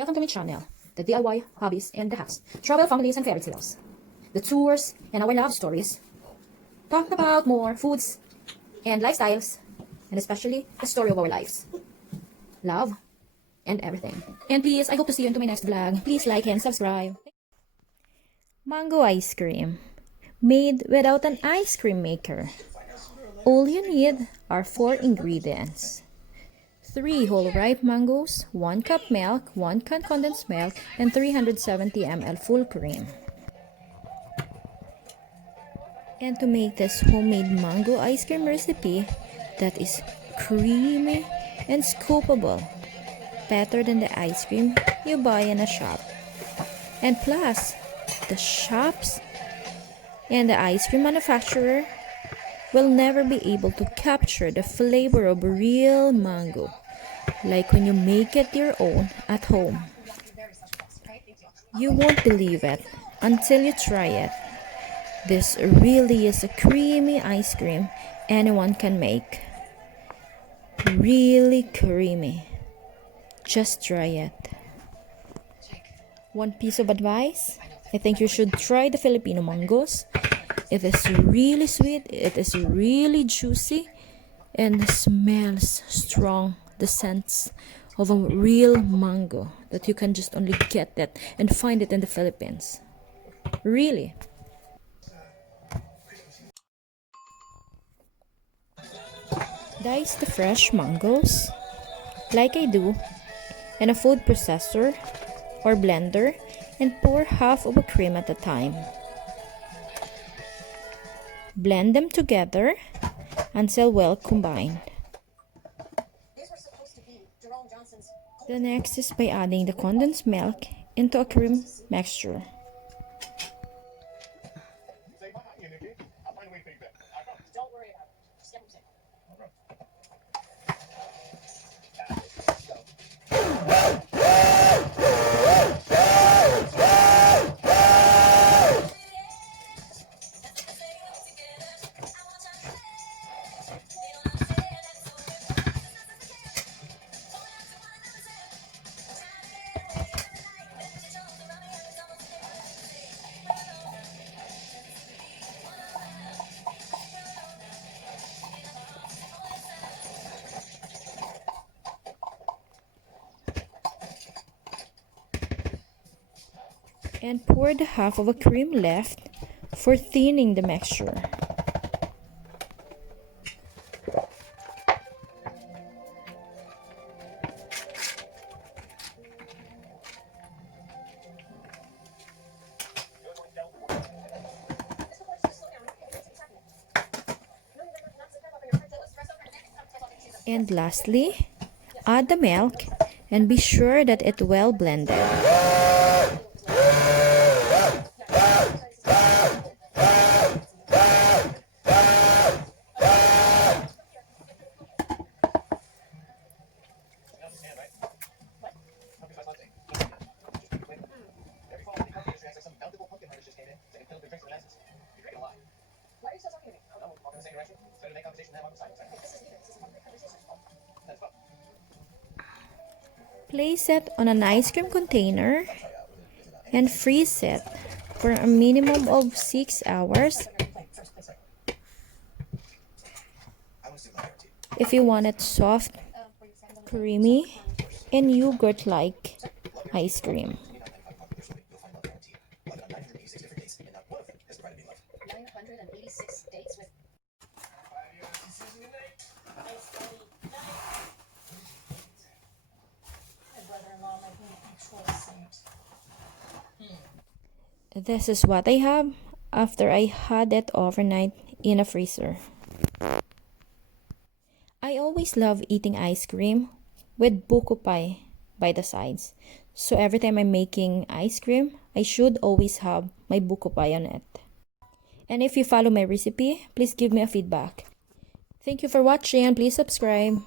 Welcome to my channel, the DIY, hobbies, and the hacks, travel, families, and fairy tales, the tours, and our love stories. Talk about more foods and lifestyles, and especially the story of our lives, love, and everything. And please, I hope to see you into my next vlog. Please like and subscribe. Mango ice cream, made without an ice cream maker. All you need are 4 ingredients. 3 whole ripe mangoes, 1 cup milk, 1 can condensed milk, and 370 ml full cream. And to make this homemade mango ice cream recipe that is creamy and scoopable, better than the ice cream you buy in a shop. And plus, the shops and the ice cream manufacturer will never be able to capture the flavor of real mango, like when you make it your own at home. You won't believe it until you try it. This really is a creamy ice cream anyone can make. Really creamy. Just try it. One piece of advice, I think you should try the Filipino mangoes. It is really sweet, it is really juicy, and smells strong, the scents of a real mango that you can just only get that and find it in the Philippines. Really. Dice the fresh mangoes, like I do, in a food processor or blender, and pour half of a cream at a time. Blend them together until well combined. The next is by adding the condensed milk into a cream mixture. And pour the half of a cream left for thinning the mixture. And lastly, add the milk and be sure that it's well blended. Place it on an ice cream container and freeze it for a minimum of 6 hours if you want it soft, creamy, and yogurt-like ice cream. This is what I have after I had it overnight in a freezer. I always love eating ice cream with buko pie by the sides. So every time I'm making ice cream, I should always have my buko pie on it. And if you follow my recipe, please give me a feedback. Thank you for watching and please subscribe.